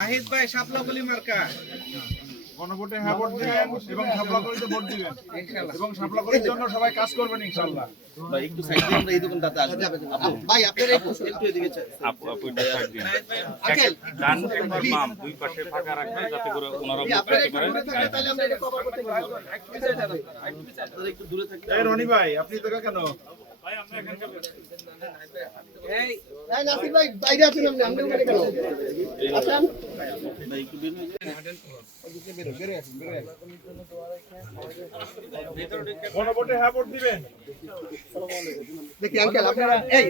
নাহিদ ভাই শাপলাকলি মার্কা গণভোটে হ্যাঁ ভোট দিবেন এবং শাপলাকলিতে ভোট দিবেন এবং শাপলাকলির জন্য সবাই কাজ করবেন ইনশাআল্লাহ। ভাই একটু সাইড দিয়ে আমরা এই দোকানটাতে আসবো। ভাই আপনারা একটু এদিকে আপু এটা সাইড দিন। ডান আর বাম দুই পাশে ফাঁকা রাখবেন যাতে করে ওনারা ভোট করতে পারেন। তাহলে আমরা এটা কভার করতে পারবো। আপনারা একটু দূরে থাকতে। এই রনি ভাই আপনি তো কেন? ভাই আপনি এখানকার এই নাসির ভাই বাইরে আছেন আপনি আমরা ওখানে কেন? আসেন ভাই একটু বের হয়ে যান। গণভোটে হ্যাঁ ভোট দিবেন। দেখি আঙ্কেল আপনারা এই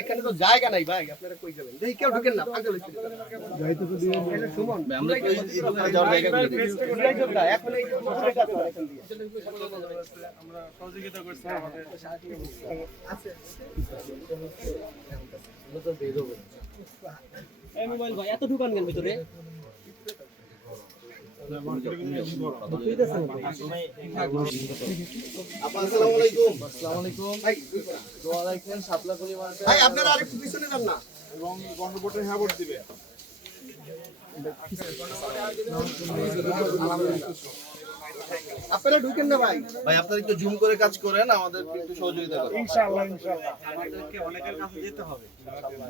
এখানে তো জায়গা নাই ভাই আপনারা কই যাবেন? দেখি কেউ ঢোকেন না আঙ্কেল যাইতে তো দিবেন সুমন আমরা এই দোকানে যাওয়ার জায়গা করে দিই। এখন এই পুরো কাজ করে এখান দিয়ে আমরা সহযোগিতা করছি আমাদের আছে এই মোবাইল ভাই এত ঢুকান কেন ভিতরে আসসালামু আলাইকুম। আসসালামু আলাইকুম ভাই দোয়া রাখেন শাপলাকলি মার্কা ভাই আপনারা আরেকটু পিছনে যান না এবং গণভোটে হ্যাঁ ভোট দিবেন। আপনারা ঢুকেন না ভাই ভাই আপনারা একটু জুম করে কাজ করেন, আমাদের একটু সহযোগিতা করেন। ইনশাআল্লাহ ইনশাআল্লাহ। আমাদেরকে অনেকের কাছে যেতে হবে।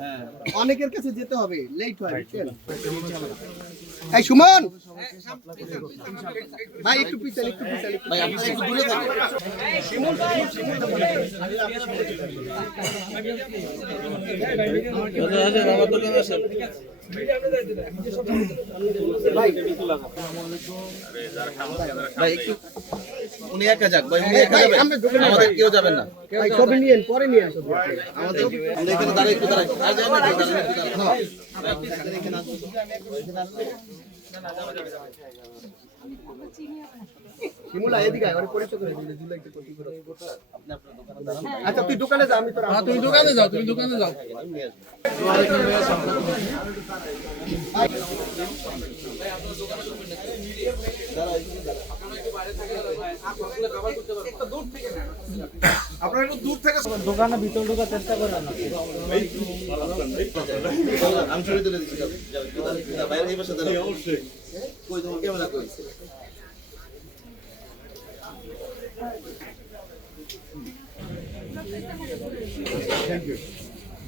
হ্যাঁ অনেকের কাছে যেতে হবে লেট হয় বুঝছেন এই সুমন ভাই একটু পিছনে ভাই আপনি একটু দূরে থাকুন। আমার দোকানে আসেন। ভাই একটু উনি একা যাক, ভাই উনি একা যাবেন, আমাদের কেউ যাবেন না। ভাই ছবি নিয়েন পরে নিয়ে আসুন আমাদের আমরা এখানে দাঁড়াই একটু দাঁড়াই। আর যান না কেউ দাঁড়ান একটু দাঁড়ান। শিমুলা এদিকে আয় ওরে পরিচয় করে দিলে জুলাই একটু কপি করে আচ্ছা তুই দোকানে যা আমি তোর তুমি দোকানে যাও আপনারা একটু দূর থেকে দোকানে ভিতর ঢোকার চেষ্টা করেন না আমি ছবি তুলে দিচ্ছি। বাইরে এই পাশে দাঁড়াও। অবশ্যই কই তোমার ক্যামেরা কই? Thank you.